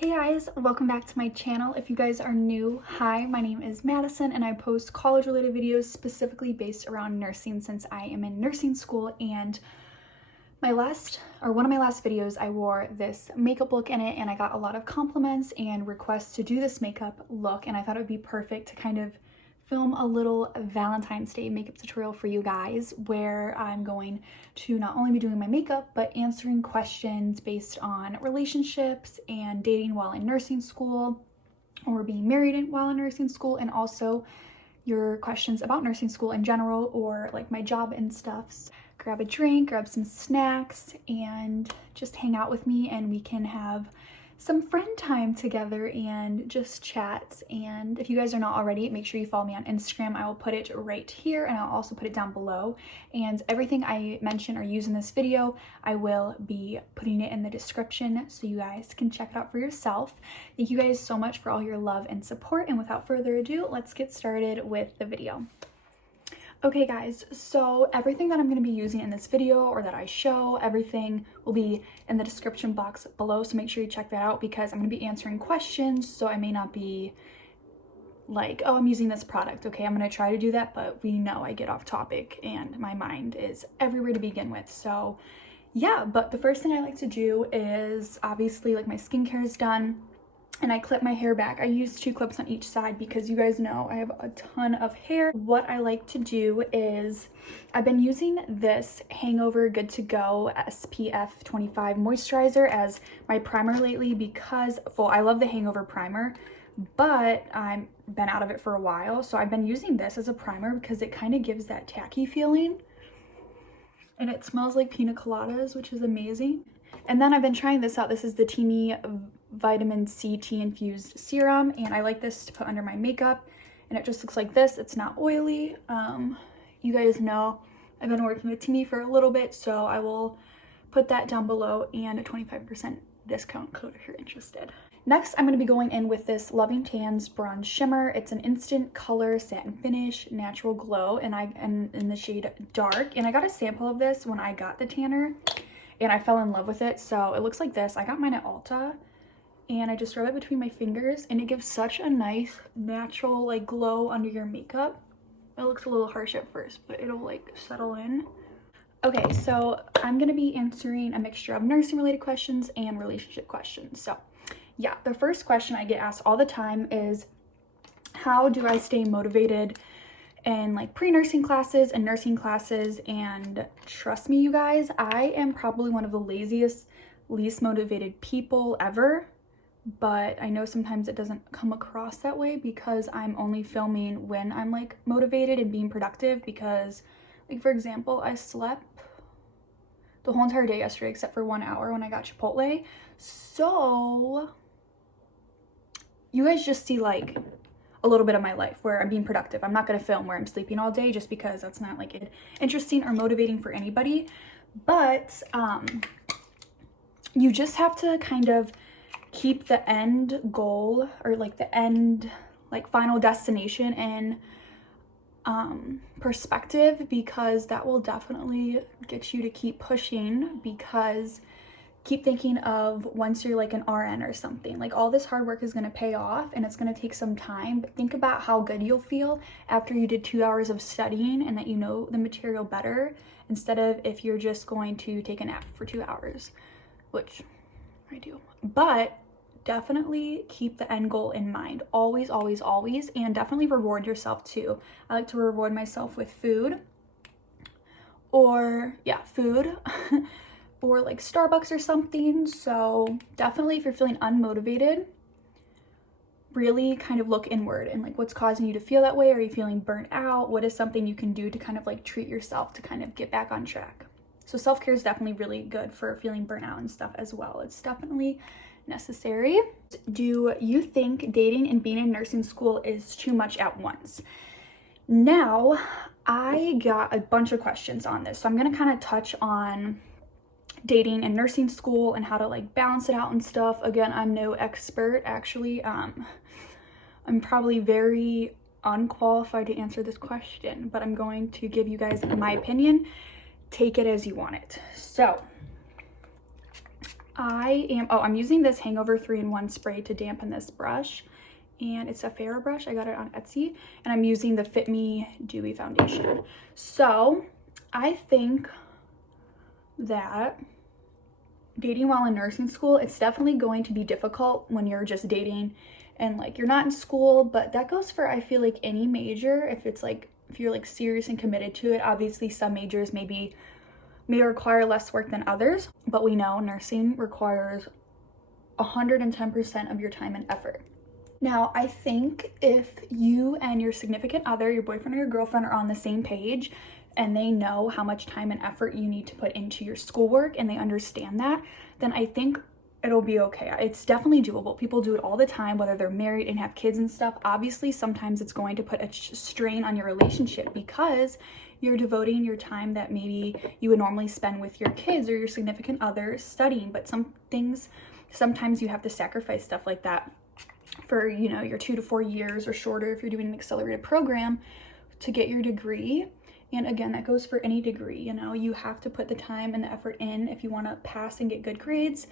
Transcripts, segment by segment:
Hey guys, welcome back to my channel. If you guys are new, hi, my name is Madison and I post college related videos specifically based around nursing since I am in nursing school. And one of my last videos, I wore this makeup look in it and I got a lot of compliments and requests to do this makeup look, and I thought it would be perfect to kind of film a little Valentine's Day makeup tutorial for you guys where I'm going to not only be doing my makeup but answering questions based on relationships and dating while in nursing school or being married while in nursing school, and also your questions about nursing school in general or like my job and stuff. So grab a drink, grab some snacks, and just hang out with me and we can have some friend time together and just chat. And if you guys are not already, make sure you follow me on Instagram. I will put it right here and I'll also put it down below. And everything I mention or use in this video, I will be putting it in the description so you guys can check it out for yourself. Thank you guys so much for all your love and support. And without further ado, let's get started with the video. Okay guys, so everything that I'm going to be using in this video or that I show, everything will be in the description box below, so make sure you check that out because I'm going to be answering questions, so I may not be like, oh, I'm using this product. Okay, I'm going to try to do that, but we know I get off topic and my mind is everywhere to begin with. So yeah, but the first thing I like to do is obviously like my skincare is done. And I clip my hair back. I use 2 clips on each side because you guys know I have a ton of hair. What I like to do is I've been using this Hangover Good to Go SPF 25 moisturizer as my primer lately because, well, I love the Hangover primer, but I've been out of it for a while. So I've been using this as a primer because it kind of gives that tacky feeling. And it smells like pina coladas, which is amazing. And then I've been trying this out. This is the Teami Vit-C tea infused serum, and I like this to put under my makeup, and it just looks like this. It's not oily. You guys know I've been working with Teami for a little bit, so I will put that down below and a 25% discount code if you're interested. Next, I'm going to be going in with this Loving Tans Bronze Shimmer. It's an instant color satin finish, natural glow, and in the shade Dark. And I got a sample of this when I got the tanner, and I fell in love with it. So it looks like this. I got mine at Ulta, and I just rub it between my fingers, and it gives such a nice natural like glow under your makeup. It looks a little harsh at first, but it'll like settle in. Okay, so I'm gonna be answering a mixture of nursing related questions and relationship questions. So yeah, the first question I get asked all the time is, how do I stay motivated in like pre-nursing classes and nursing classes? And trust me, you guys, I am probably one of the laziest, least motivated people ever. But I know sometimes it doesn't come across that way because I'm only filming when I'm like motivated and being productive. Because like, for example, I slept the whole entire day yesterday except for 1 hour when I got Chipotle. So you guys just see like a little bit of my life where I'm being productive. I'm not going to film where I'm sleeping all day just because that's not like interesting or motivating for anybody. But you just have to kind of keep the end goal or like the end like final destination in perspective, because that will definitely get you to keep pushing. Because keep thinking of once you're like an RN or something, like all this hard work is going to pay off and it's going to take some time, but think about how good you'll feel after you did 2 hours of studying and that you know the material better, instead of if you're just going to take a nap for 2 hours, which I do. But definitely keep the end goal in mind, always, always, always. And definitely reward yourself too. I like to reward myself with food, or food or like Starbucks or something. So definitely, if you're feeling unmotivated, really kind of look inward and like what's causing you to feel that way. Are you feeling burnt out? What is something you can do to kind of like treat yourself to kind of get back on track? So self-care is definitely really good for feeling burnt out and stuff as well. It's definitely necessary. Do you think dating and being in nursing school is too much at once? Now, I got a bunch of questions on this, so I'm going to kind of touch on dating and nursing school and how to like balance it out and stuff. Again, I'm no expert actually. I'm probably very unqualified to answer this question, but I'm going to give you guys my opinion. Take it as you want it. So I'm using this Hangover 3-in-1 spray to dampen this brush, and it's a Farrah brush. I got it on Etsy, and I'm using the Fit Me Dewy Foundation. So I think that dating while in nursing school, it's definitely going to be difficult when you're just dating and like you're not in school, but that goes for, I feel like, any major. If you're like serious and committed to it. Obviously some majors may require less work than others, but we know nursing requires 110% of your time and effort. Now, I think if you and your significant other, your boyfriend or your girlfriend, are on the same page and they know how much time and effort you need to put into your schoolwork and they understand that, then I think it'll be okay. It's definitely doable. People do it all the time, whether they're married and have kids and stuff. Obviously, sometimes it's going to put a strain on your relationship because you're devoting your time that maybe you would normally spend with your kids or your significant other studying. But sometimes you have to sacrifice stuff like that for, you know, your 2 to 4 years or shorter if you're doing an accelerated program to get your degree. And again, that goes for any degree. You know, you have to put the time and the effort in if you want to pass and get good grades.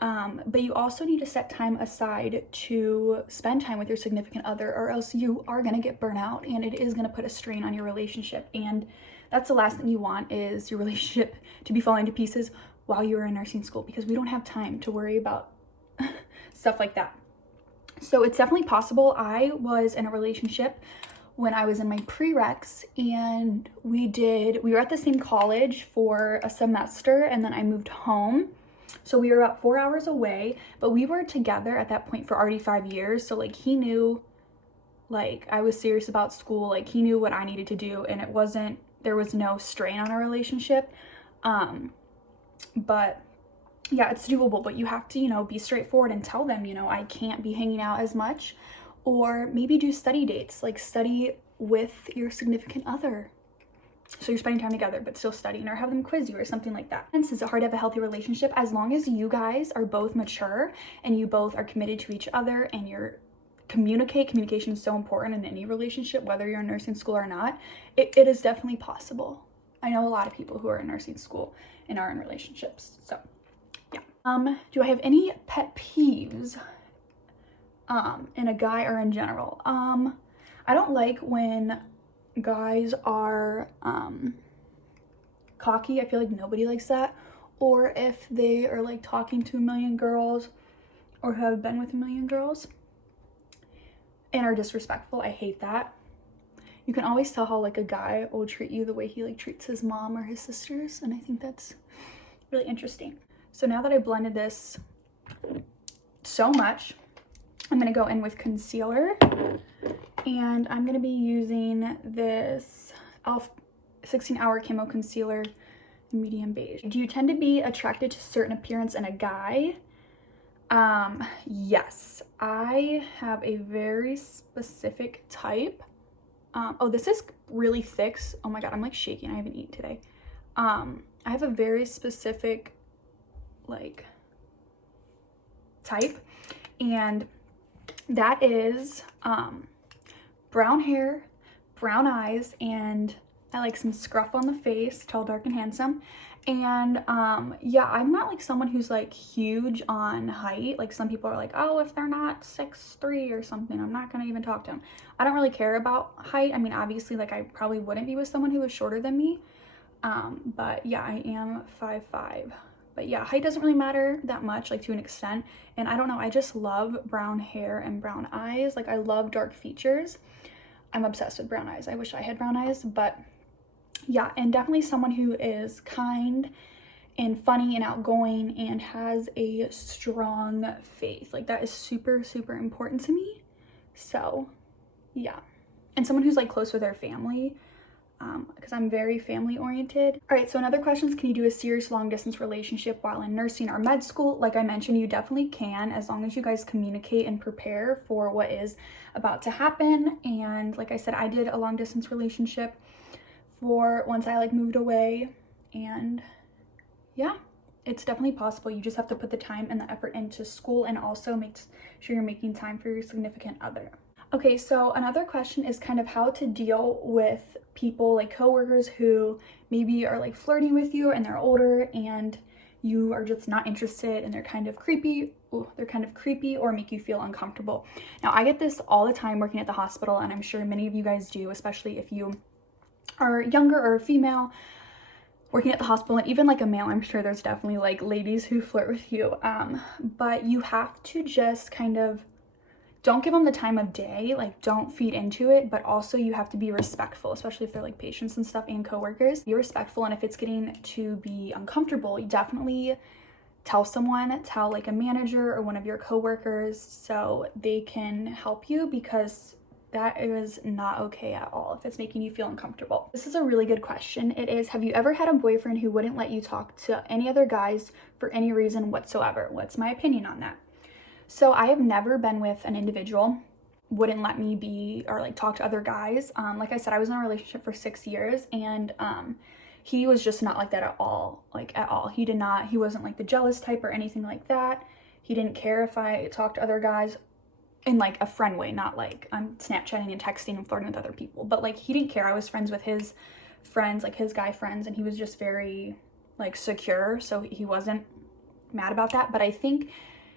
But you also need to set time aside to spend time with your significant other, or else you are going to get burnt out and it is going to put a strain on your relationship. And that's the last thing you want, is your relationship to be falling to pieces while you're in nursing school, because we don't have time to worry about stuff like that. So it's definitely possible. I was in a relationship when I was in my prereqs, and we were at the same college for a semester, and then I moved home. So we were about 4 hours away, but we were together at that point for already 5 years. So like he knew like I was serious about school, like he knew what I needed to do, and there was no strain on our relationship. But yeah, it's doable, but you have to, you know, be straightforward and tell them, you know, I can't be hanging out as much, or maybe do study dates, like study with your significant other. So you're spending time together, but still studying, or have them quiz you or something like that. And is it hard to have a healthy relationship? As long as you guys are both mature and you both are committed to each other and you're communication is so important in any relationship, whether you're in nursing school or not, it is definitely possible. I know a lot of people who are in nursing school and are in relationships. So yeah. Do I have any pet peeves in a guy or in general? I don't like when guys are cocky. I feel like nobody likes that. Or if they are like talking to a million girls or have been with a million girls and are disrespectful. I hate that. You can always tell how like a guy will treat you the way he like treats his mom or his sisters, and I think that's really interesting. So now that I blended this so much, I'm gonna go in with concealer, and I'm gonna be using this e.l.f. 16-hour Camo Concelear medium beige. Do you tend to be attracted to a certain appearance in a guy? Yes, I have a very specific type. Oh, this is really thick. Oh my god, I'm like shaking. I haven't eaten today. I have a very specific like type, and that is brown hair, brown eyes, and I like some scruff on the face, tall, dark, and handsome. And yeah, I'm not like someone who's like huge on height. Like some people are like, oh, if they're not 6'3" or something, I'm not gonna even talk to them. I don't really care about height. I mean, obviously, like I probably wouldn't be with someone who was shorter than me. But yeah, I am 5'5". But yeah, height doesn't really matter that much, like to an extent. And I don't know, I just love brown hair and brown eyes. Like I love dark features. I'm obsessed with brown eyes. I wish I had brown eyes, but yeah, and definitely someone who is kind and funny and outgoing and has a strong faith. Like that is super, super important to me. So yeah, and someone who's like close with their family, because I'm very family oriented. All right, so another question is, can you do a serious long distance relationship while in nursing or med school? Like I mentioned, you definitely can, as long as you guys communicate and prepare for what is about to happen. And like I said, I did a long distance relationship for once I like moved away, and yeah, it's definitely possible. You just have to put the time and the effort into school, and also make sure you're making time for your significant other. Okay, so another question is kind of how to deal with people like coworkers who maybe are like flirting with you and they're older and you are just not interested and they're kind of creepy. Ooh, they're kind of creepy or make you feel uncomfortable. Now, I get this all the time working at the hospital, and I'm sure many of you guys do, especially if you are younger or a female working at the hospital, and even like a male. I'm sure there's definitely like ladies who flirt with you, but you have to just kind of don't give them the time of day, like don't feed into it, but also you have to be respectful, especially if they're like patients and stuff and coworkers. Be respectful, and if it's getting to be uncomfortable, you definitely tell someone, tell like a manager or one of your coworkers so they can help you, because that is not okay at all if it's making you feel uncomfortable. This is a really good question. It is, have you ever had a boyfriend who wouldn't let you talk to any other guys for any reason whatsoever? What's my opinion on that? So I have never been with an individual wouldn't let me be or like talk to other guys. Like I said, I was in a relationship for 6 years, and he was just not like that at all, like at all. He wasn't like the jealous type or anything like that. He didn't care if I talked to other guys in like a friend way, not like I'm Snapchatting and texting and flirting with other people, but like he didn't care. I was friends with his friends, like his guy friends, and he was just very like secure, so he wasn't mad about that. But I think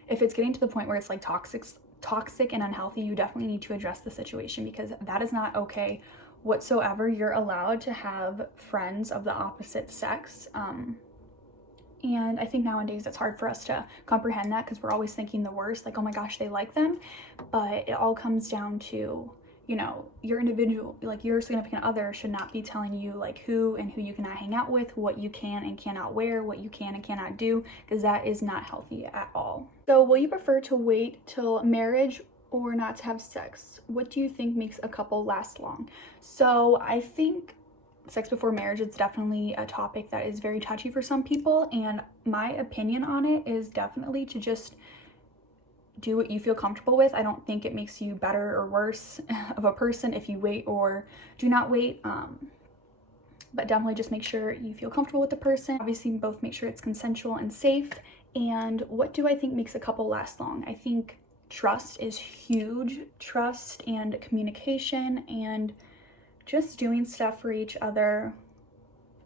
if it's getting to the point where it's like toxic and unhealthy, you definitely need to address the situation, because that is not okay whatsoever. You're allowed to have friends of the opposite sex, and I think nowadays it's hard for us to comprehend that, because we're always thinking the worst, like, oh my gosh, they like them. But it all comes down to, you know, your individual, like your significant other should not be telling you like who you cannot hang out with, what you can and cannot wear, what you can and cannot do, because that is not healthy at all. So will you prefer to wait till marriage or not to have sex? What do you think makes a couple last long? So I think sex before marriage is definitely a topic that is very touchy for some people, and my opinion on it is definitely to just do what you feel comfortable with. I don't think it makes you better or worse of a person if you wait or do not wait, but definitely just make sure you feel comfortable with the person. Obviously both make sure it's consensual and safe. And what do I think makes a couple last long? I think trust is huge. Trust and communication and just doing stuff for each other,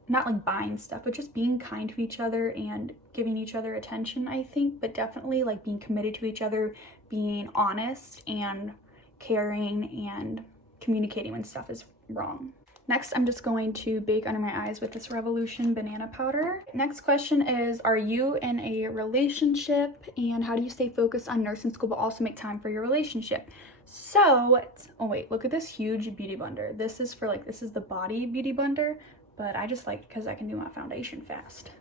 not like buying stuff, but just being kind to each other and giving each other attention, I think. But definitely like being committed to each other, being honest and caring and communicating when stuff is wrong. Next, I'm just going to bake under my eyes with this Revolution banana powder. Next question is, are you in a relationship, and how do you stay focused on nursing school but also make time for your relationship? So, oh wait, look at this huge beauty blender. This is for like, this is the body beauty blender, but I just like it because I can do my foundation fast.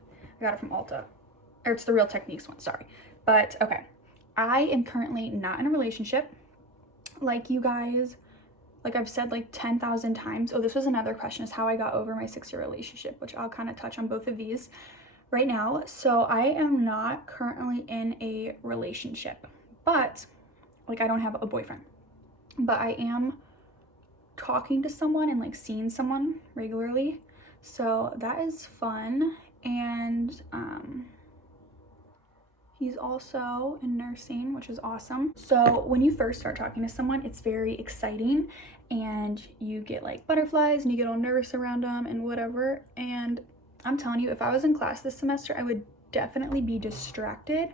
I got it from Ulta, or it's the Real Techniques one, sorry. But okay, I am currently not in a relationship. Like you guys, like I've said like 10,000 times. Oh, this was another question, is how I got over my 6-year relationship, which I'll kind of touch on both of these right now. So I am not currently in a relationship, but like I don't have a boyfriend, but I am talking to someone and like seeing someone regularly. So that is fun. And he's also in nursing, which is awesome. So when you first start talking to someone, it's very exciting and you get like butterflies and you get all nervous around them and whatever. And I'm telling you, if I was in class this semester, I would definitely be distracted,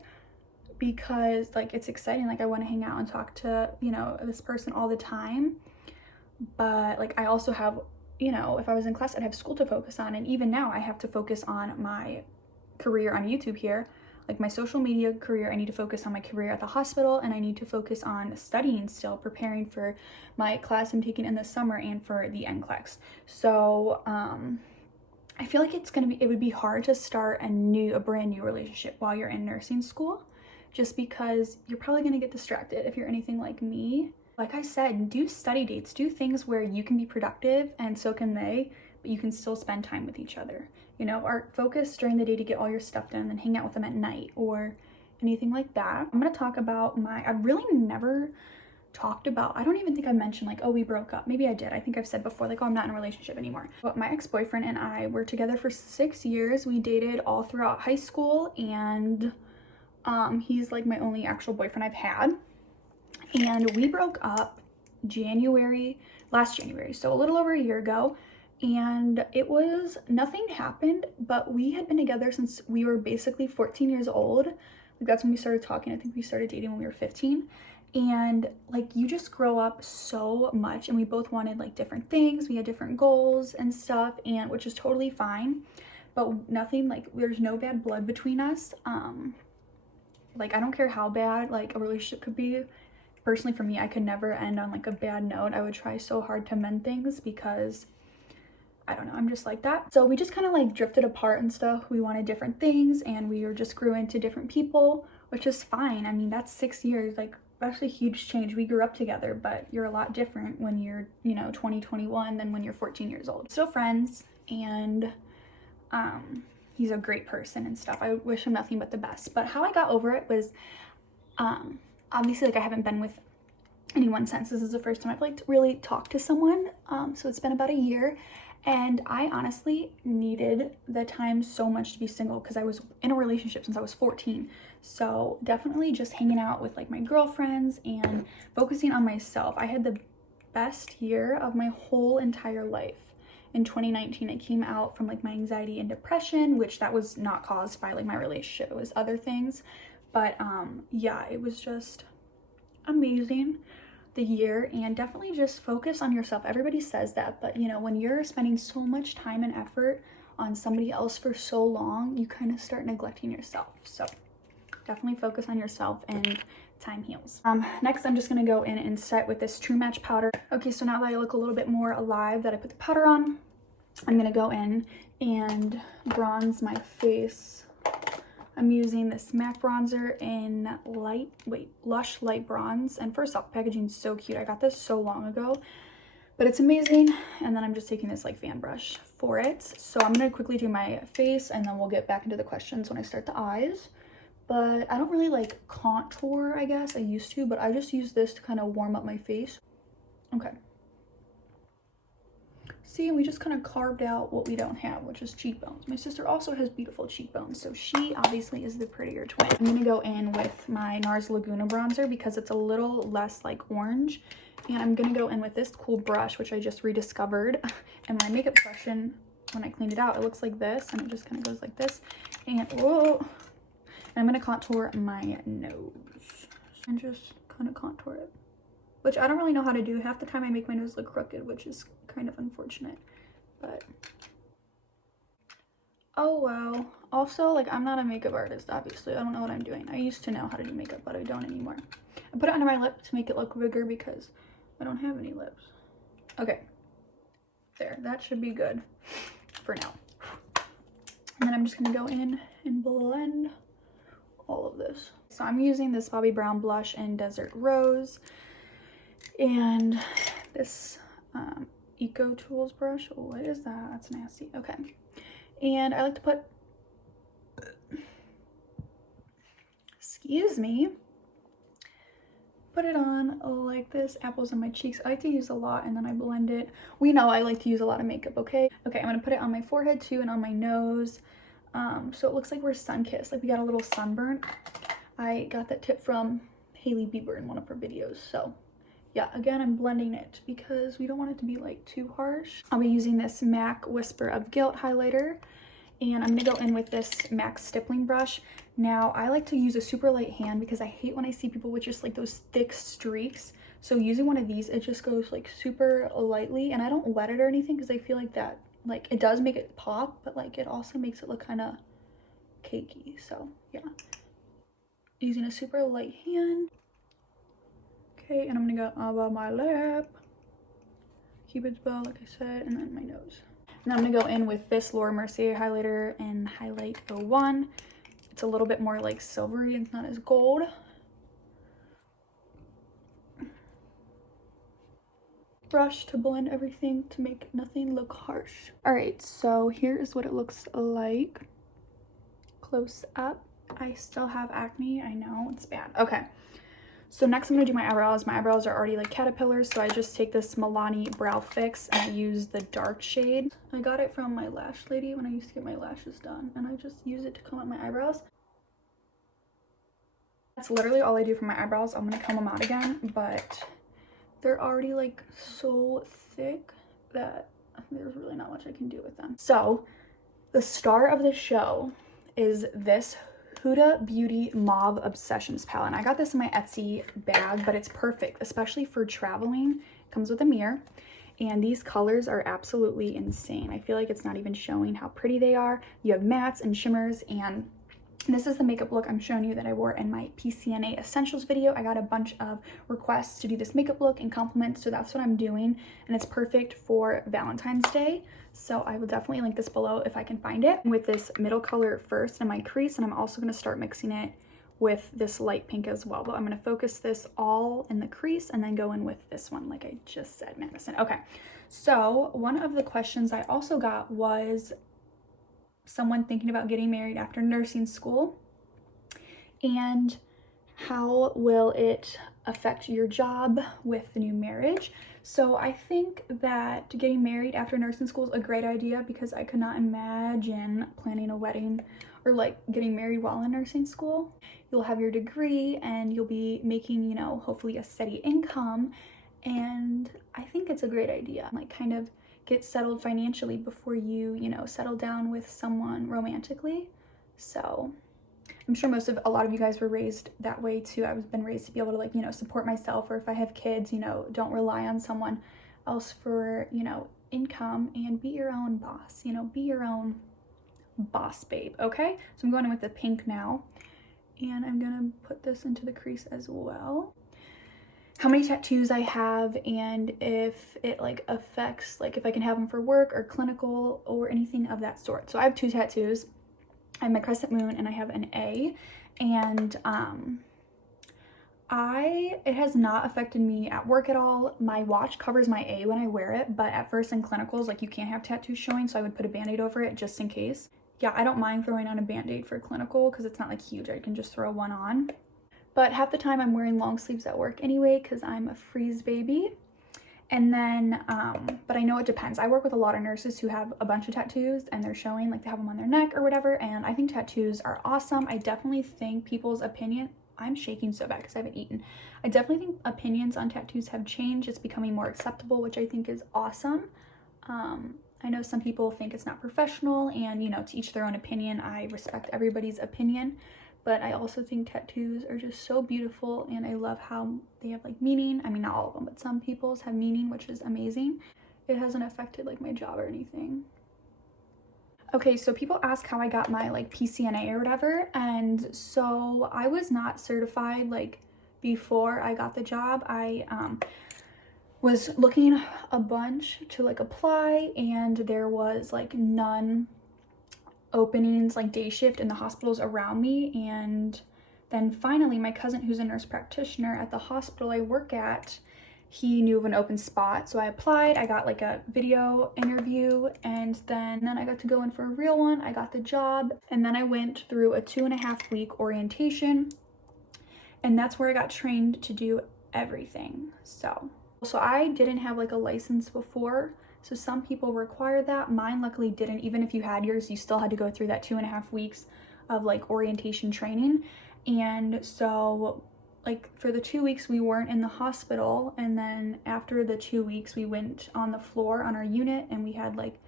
because like it's exciting. Like I want to hang out and talk to, you know, this person all the time. But like I also have, you know, if I was in class, I'd have school to focus on. And even now I have to focus on my career on YouTube here, like my social media career. I need to focus on my career at the hospital, and I need to focus on studying still, preparing for my class I'm taking in the summer and for the NCLEX. So I feel like it would be hard to start a brand new relationship while you're in nursing school, just because you're probably going to get distracted if you're anything like me. Like I said, do study dates, do things where you can be productive and so can they, but you can still spend time with each other. You know, or focus during the day to get all your stuff done and then hang out with them at night or anything like that. I'm going to talk about I've really never talked about, I don't even think I mentioned like, oh, we broke up. Maybe I did. I think I've said before, like, oh, I'm not in a relationship anymore. But my ex-boyfriend and I were together for 6 years. We dated all throughout high school, and he's like my only actual boyfriend I've had. And we broke up last January, so a little over a year ago. and nothing happened, but we had been together since we were basically 14 years old. Like, that's when we started talking. I think we started dating when we were 15. And like, you just grow up so much, and we both wanted like different things. We had different goals and stuff, and which is totally fine, but nothing, like, there's no bad blood between us. Like, I don't care how bad like a relationship could be. Personally, for me, I could never end on like a bad note. I would try so hard to mend things because I don't know, I'm just like that. So we just kind of like drifted apart and stuff. We wanted different things, and we just grew into different people, which is fine. I mean, that's 6 years. Like, that's a huge change. We grew up together, but you're a lot different when you're, you know, 20, 21 than when you're 14 years old. Still friends, and he's a great person and stuff. I wish him nothing but the best. But how I got over it was, obviously, like, I haven't been with anyone since. This is the first time I've like really talked to someone. So it's been about a year, and I honestly needed the time so much to be single because I was in a relationship since I was 14. So definitely just hanging out with like my girlfriends and focusing on myself. I had the best year of my whole entire life. In 2019, I came out from like my anxiety and depression, which that was not caused by like my relationship. It was other things. But yeah, it was just amazing, the year. And definitely just focus on yourself. Everybody says that, but you know, when you're spending so much time and effort on somebody else for so long, you kind of start neglecting yourself. So definitely focus on yourself, and time heals. Next, I'm just gonna go in and set with this True Match powder. Okay, so now that I look a little bit more alive that I put the powder on, I'm gonna go in and bronze my face. I'm using this MAC bronzer in Lush Light Bronze. And first off, packaging's so cute. I got this so long ago, but it's amazing. And then I'm just taking this like fan brush for it. So I'm gonna quickly do my face, and then we'll get back into the questions when I start the eyes. But I don't really like contour, I guess. I used to, but I just use this to kind of warm up my face. Okay. See, we just kind of carved out what we don't have, which is cheekbones. My sister also has beautiful cheekbones, so she obviously is the prettier twin. I'm gonna go in with my NARS Laguna bronzer because it's a little less like orange. And I'm gonna go in with this cool brush, which I just rediscovered. And my makeup brushing, when I cleaned it out, it looks like this, and it just kind of goes like this. And whoa. And I'm gonna contour my nose and just kind of contour it, which I don't really know how to do. Half the time I make my nose look crooked, which is kind of unfortunate, but oh wow. Also, like, I'm not a makeup artist, obviously. I don't know what I'm doing. I used to know how to do makeup, but I don't anymore. I put it under my lip to make it look bigger because I don't have any lips. Okay, there, that should be good for now. And then I'm just gonna go in and blend all of this. So I'm using this Bobbi Brown blush in Desert Rose, and this Eco Tools brush. Oh, what is that? That's nasty. Okay. And I like to put, excuse me, put it on like this, apples on my cheeks. I like to use a lot, and then I blend it. We know I like to use a lot of makeup, okay? Okay, I'm gonna put it on my forehead too, and on my nose. So it looks like we're sun-kissed, like we got a little sunburn. I got that tip from Hailey Bieber in one of her videos. So yeah, again, I'm blending it because we don't want it to be like too harsh. I'll be using this MAC Whisper of Guilt highlighter, and I'm gonna go in with this MAC stippling brush. Now, I like to use a super light hand because I hate when I see people with just like those thick streaks. So using one of these, it just goes like super lightly, and I don't wet it or anything because I feel like that, like, it does make it pop, but like it also makes it look kind of cakey. So yeah, using a super light hand. Okay, and I'm gonna go above my lip, Cupid's bow, like I said, and then my nose. And I'm gonna go in with this Laura Mercier highlighter in Highlight 01. It's a little bit more like silvery, it's not as gold. Brush to blend everything to make nothing look harsh. All right, so here is what it looks like close up. I still have acne, I know, it's bad. Okay. So next I'm gonna do my eyebrows. My eyebrows are already like caterpillars, so I just take this Milani Brow Fix and I use the dark shade. I got it from my lash lady when I used to get my lashes done, and I just use it to comb out my eyebrows. That's literally all I do for my eyebrows. I'm gonna comb them out again, but they're already like so thick that there's really not much I can do with them. So the star of the show is this Huda Beauty Mauve Obsessions palette. And I got this in my Etsy bag, but it's perfect, especially for traveling. It comes with a mirror. And these colors are absolutely insane. I feel like it's not even showing how pretty they are. You have mattes and shimmers, and this is the makeup look I'm showing you that I wore in my PCNA Essentials video. I got a bunch of requests to do this makeup look and compliments, so that's what I'm doing. And it's perfect for Valentine's Day. So I will definitely link this below if I can find it. With this middle color first in my crease, and I'm also going to start mixing it with this light pink as well. But I'm going to focus this all in the crease and then go in with this one like I just said, Madison. Okay, so one of the questions I also got was someone thinking about getting married after nursing school, and how will it affect your job with the new marriage. So I think that getting married after nursing school is a great idea, because I could not imagine planning a wedding or like getting married while in nursing school. You'll have your degree and you'll be making, you know, hopefully a steady income, and I think it's a great idea. Like, kind of get settled financially before you, you know, settle down with someone romantically. So I'm sure a lot of you guys were raised that way too. I've been raised to be able to, like, you know, support myself, or if I have kids, you know, don't rely on someone else for, you know, income, and be your own boss, you know, be your own boss babe. Okay, so I'm going in with the pink now, and I'm gonna put this into the crease as well. How many tattoos I have, and if it like affects, like if I can have them for work or clinical or anything of that sort. So I have 2 tattoos. I have my crescent moon and I have an A, and it has not affected me at work at all. My watch covers my A when I wear it, but at first in clinicals, like, you can't have tattoos showing, so I would put a band-aid over it just in case. Yeah, I don't mind throwing on a band-aid for clinical because it's not like huge. I can just throw one on. But half the time I'm wearing long sleeves at work anyway, because I'm a freeze baby. And then, but I know it depends. I work with a lot of nurses who have a bunch of tattoos and they're showing, like they have them on their neck or whatever. And I think tattoos are awesome. I definitely think people's opinion, I'm shaking so bad because I haven't eaten. I definitely think opinions on tattoos have changed. It's becoming more acceptable, which I think is awesome. I know some people think it's not professional, and, you know, to each their own opinion. I respect everybody's opinion. But I also think tattoos are just so beautiful, and I love how they have like meaning. I mean, not all of them, but some people's have meaning, which is amazing. It hasn't affected like my job or anything. Okay, so people ask how I got my like PCNA or whatever, and so I was not certified like before I got the job. I was looking a bunch to like apply, and there was like none openings like day shift in the hospitals around me. And then finally my cousin, who's a nurse practitioner at the hospital I work at, he knew of an open spot, so I applied. I got like a video interview, and then I got to go in for a real one. I got the job, and then I went through a 2.5-week orientation, and that's where I got trained to do everything. So I didn't have like a license before. So some people require that. Mine luckily didn't. Even if you had yours, you still had to go through that 2.5 weeks of like orientation training. And so like for the 2 weeks we weren't in the hospital, and then after the 2 weeks we went on the floor on our unit, and we had like,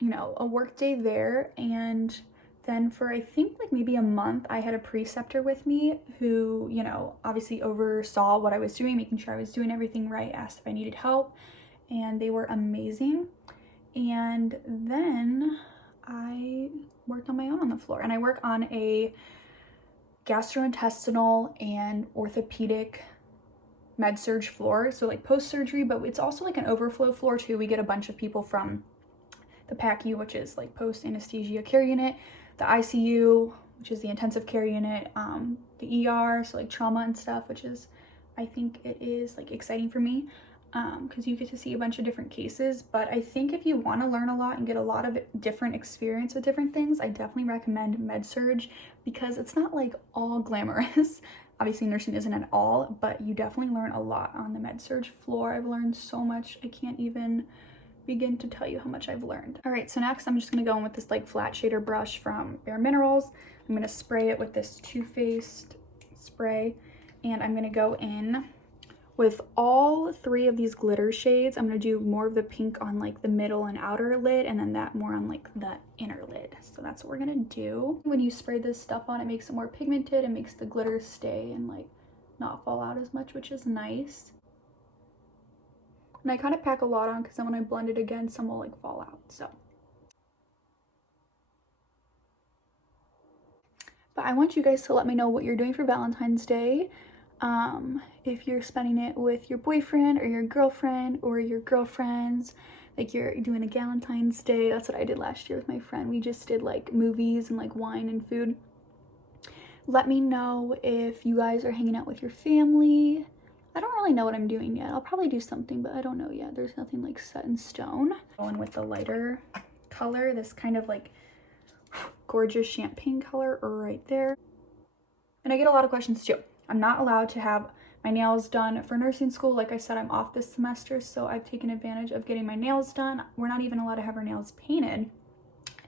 you know, a work day there. And then for I think like maybe a month, I had a preceptor with me who, you know, obviously oversaw what I was doing, making sure I was doing everything right, asked if I needed help. And they were amazing. And then I worked on my own on the floor, and I work on a gastrointestinal and orthopedic med-surg floor, so like post-surgery, but it's also like an overflow floor too. We get a bunch of people from the PACU, which is like post-anesthesia care unit, the ICU, which is the intensive care unit, the ER, so like trauma and stuff, which is, I think it is like exciting for me. Because you get to see a bunch of different cases. But I think if you want to learn a lot and get a lot of different experience with different things, I definitely recommend med-surg, because it's not like all glamorous. Obviously nursing isn't at all, but you definitely learn a lot on the med-surg floor. I've learned so much, I can't even begin to tell you how much I've learned. All right, so next I'm just going to go in with this like flat shader brush from Bare Minerals. I'm going to spray it with this Too Faced spray, and I'm going to go in with all three of these glitter shades. I'm going to do more of the pink on like the middle and outer lid, and then that more on like the inner lid. So that's what we're going to do. When you spray this stuff on, it makes it more pigmented and makes the glitter stay and like not fall out as much, which is nice. And I kind of pack a lot on because then when I blend it again, some will like fall out. So, but I want you guys to let me know what you're doing for Valentine's Day. If you're spending it with your boyfriend or your girlfriend or your girlfriends, like you're doing a Galentine's Day. That's what I did last year with my friend. We just did like movies and like wine and food. Let me know if you guys are hanging out with your family. I don't really know what I'm doing yet. I'll probably do something, but I don't know yet. There's nothing like set in stone. Going with the lighter color, this kind of like gorgeous champagne color right there. And I get a lot of questions too. I'm not allowed to have my nails done for nursing school. Like I said, I'm off this semester, so I've taken advantage of getting my nails done. We're not even allowed to have our nails painted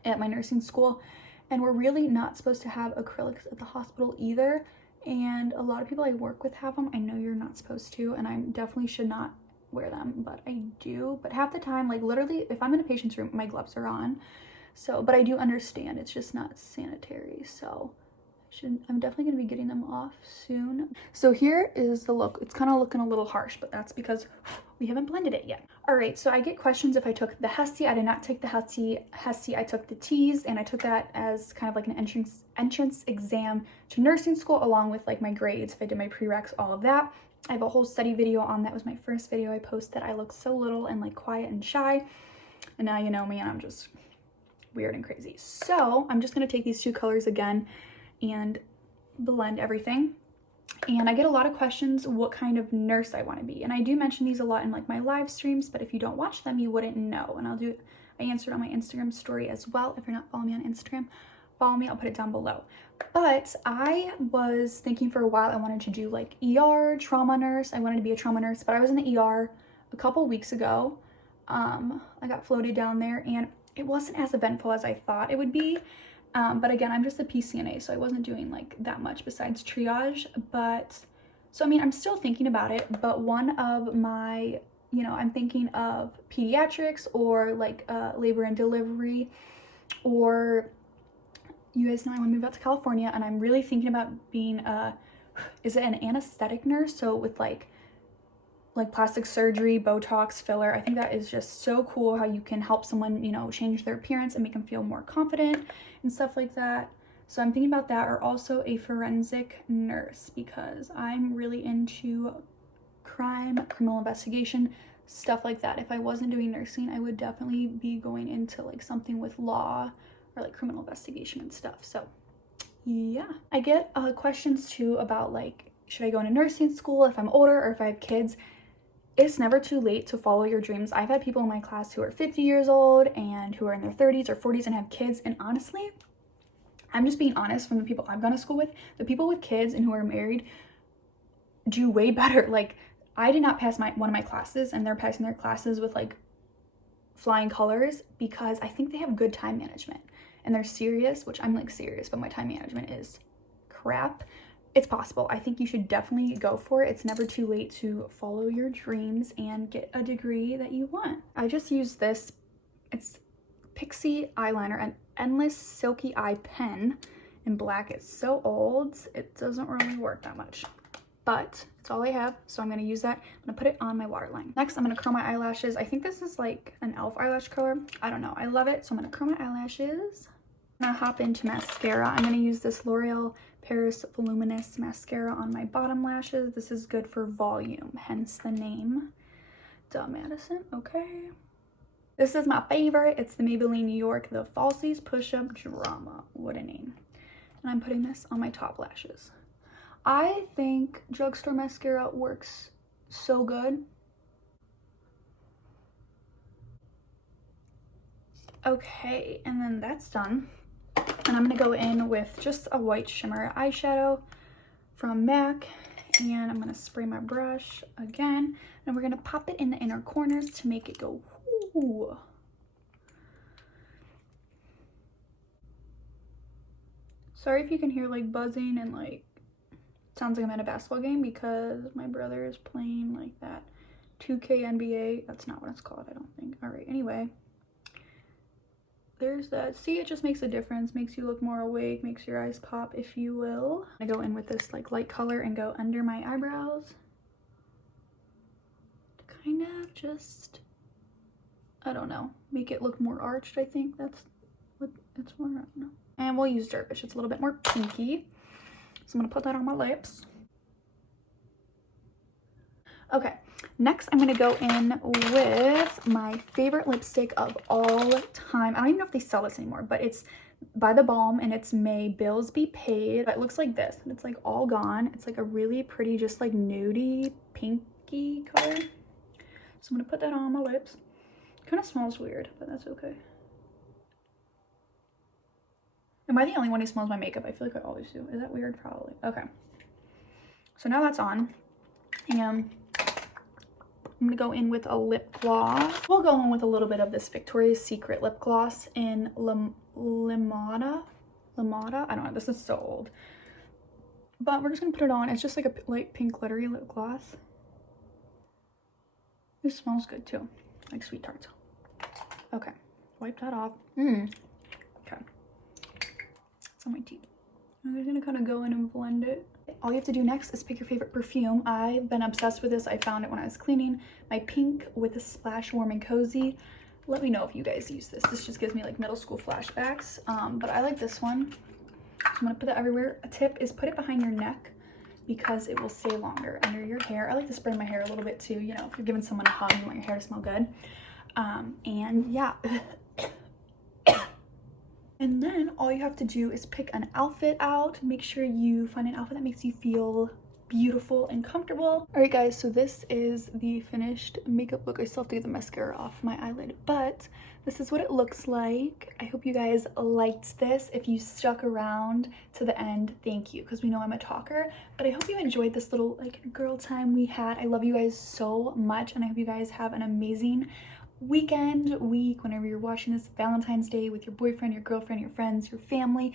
at my nursing school, and we're really not supposed to have acrylics at the hospital either. And a lot of people I work with have them. I know you're not supposed to, and I definitely should not wear them, but I do. But half the time, like literally, if I'm in a patient's room, my gloves are on. So, but I do understand it's just not sanitary, so I'm definitely going to be getting them off soon. So here is the look. It's kind of looking a little harsh, but that's because we haven't blended it yet. All right, so I get questions if I took the Hestie. I did not take the Hestie. I took the Tease, and I took that as kind of like an entrance exam to nursing school, along with like my grades, if I did my prereqs, all of that. I have a whole study video on that. It was my first video I posted. I look so little and like quiet and shy, and now you know me and I'm just weird and crazy. So I'm just going to take these two colors again and blend everything. And I get a lot of questions what kind of nurse I want to be, and I do mention these a lot in like my live streams, but if you don't watch them you wouldn't know. And I answered on my Instagram story as well. If you're not following me on Instagram, follow me, I'll put it down below. But I was thinking for a while I wanted to do like ER trauma nurse. I wanted to be a trauma nurse, but I was in the ER a couple weeks ago. I got floated down there and it wasn't as eventful as I thought it would be. But again, I'm just a PCNA, so I wasn't doing like that much besides triage. But so I mean, I'm still thinking about it, but one of my, I'm thinking of pediatrics or like labor and delivery, or you guys know I want to move out to California, and I'm really thinking about being is it an anesthetic nurse? So with like plastic surgery, Botox, filler. I think that is just so cool how you can help someone, change their appearance and make them feel more confident and stuff like that. So I'm thinking about that, or also a forensic nurse, because I'm really into crime, criminal investigation, stuff like that. If I wasn't doing nursing, I would definitely be going into like something with law or like criminal investigation and stuff. So yeah, I get questions too about like, should I go into nursing school if I'm older or if I have kids? It's never too late to follow your dreams. I've had people in my class who are 50 years old and who are in their 30s or 40s and have kids. And honestly, I'm just being honest, from the people I've gone to school with, the people with kids and who are married do way better. Like, I did not pass one of my classes, and they're passing their classes with like flying colors, because I think they have good time management and they're serious, which I'm like serious, but my time management is crap. It's possible. I think you should definitely go for it. It's never too late to follow your dreams and get a degree that you want. I just use this. It's Pixie eyeliner, an endless silky eye pen in black. It's so old, it doesn't really work that much, but it's all I have, so I'm going to use that. I'm going to put it on my waterline. Next, I'm going to curl my eyelashes. I think this is like an e.l.f. eyelash curler. I don't know. I love it, so I'm going to curl my eyelashes. I'm going to hop into mascara. I'm going to use this L'Oreal Paris Voluminous mascara on my bottom lashes. This is good for volume, hence the name. Duh, Madison. Okay. This is my favorite. It's the Maybelline New York, the Falsies Push-Up Drama. What a name. And I'm putting this on my top lashes. I think drugstore mascara works so good. Okay, and then that's done. And I'm going to go in with just a white shimmer eyeshadow from MAC. And I'm going to spray my brush again. And we're going to pop it in the inner corners to make it go whoo. Sorry if you can hear like buzzing and like Sounds like I'm at a basketball game because my brother is playing like that 2K NBA. That's not what it's called, I don't think. All right, anyway. There's that. See, it just makes a difference. Makes you look more awake, makes your eyes pop, if you will. I go in with this like light color and go under my eyebrows. To kind of just, I don't know, make it look more arched, I think. That's what it's for, I don't know. And we'll use Dervish. It's a little bit more pinky. So I'm gonna put that on my lips. Okay, next I'm gonna go in with my favorite lipstick of all time. I don't even know if they sell this anymore, but it's by The Balm and it's May Bills Be Paid. It looks like this, and it's like all gone. It's like a really pretty, just like nudie, pinky color. So I'm gonna put that on my lips. Kind of smells weird, but that's okay. Am I the only one who smells my makeup? I feel like I always do. Is that weird? Probably. Okay. So now that's on. And I'm gonna go in with a lip gloss. We'll go in with a little bit of this Victoria's Secret lip gloss in Limata. I don't know. This is so old. But we're just gonna put it on. It's just like a light pink glittery lip gloss. This smells good too. Like sweet tarts. Okay. Wipe that off. Okay. It's on my teeth. I'm just gonna kind of go in and blend it. All you have to do next is pick your favorite perfume. I've been obsessed with this. I found it when I was cleaning. My pink with a splash warm and cozy. Let me know if you guys use this. This just gives me like middle school flashbacks. But I like this one. So I'm gonna put that everywhere. A tip is put it behind your neck because it will stay longer under your hair. I like to spray my hair a little bit too. You know, if you're giving someone a hug, you want your hair to smell good. And yeah. And then all you have to do is pick an outfit out. Make sure you find an outfit that makes you feel beautiful and comfortable. All right, guys, so this is the finished makeup look. I still have to get the mascara off my eyelid, but this is what it looks like. I hope you guys liked this. If you stuck around to the end, thank you, because we know I'm a talker, but I hope you enjoyed this little like girl time we had. I love you guys so much, and I hope you guys have an amazing week, whenever you're watching this, Valentine's Day, with your boyfriend, your girlfriend, your friends, your family.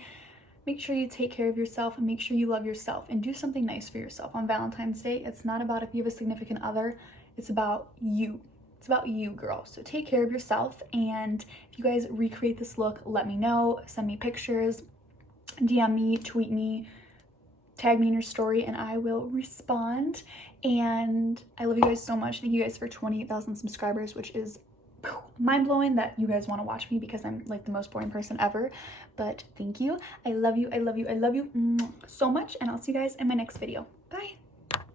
Make sure you take care of yourself and make sure you love yourself and do something nice for yourself on Valentine's Day. It's not about if you have a significant other, it's about you. It's about you, girl. So take care of yourself, and if you guys recreate this look, let me know. Send me pictures, DM me, tweet me, tag me in your story, and I will respond. And I love you guys so much. Thank you guys for 28,000 subscribers, which is mind-blowing that you guys want to watch me because I'm like the most boring person ever. But thank you. I love you. I love you. I love you so much, and I'll see you guys in my next video. Bye.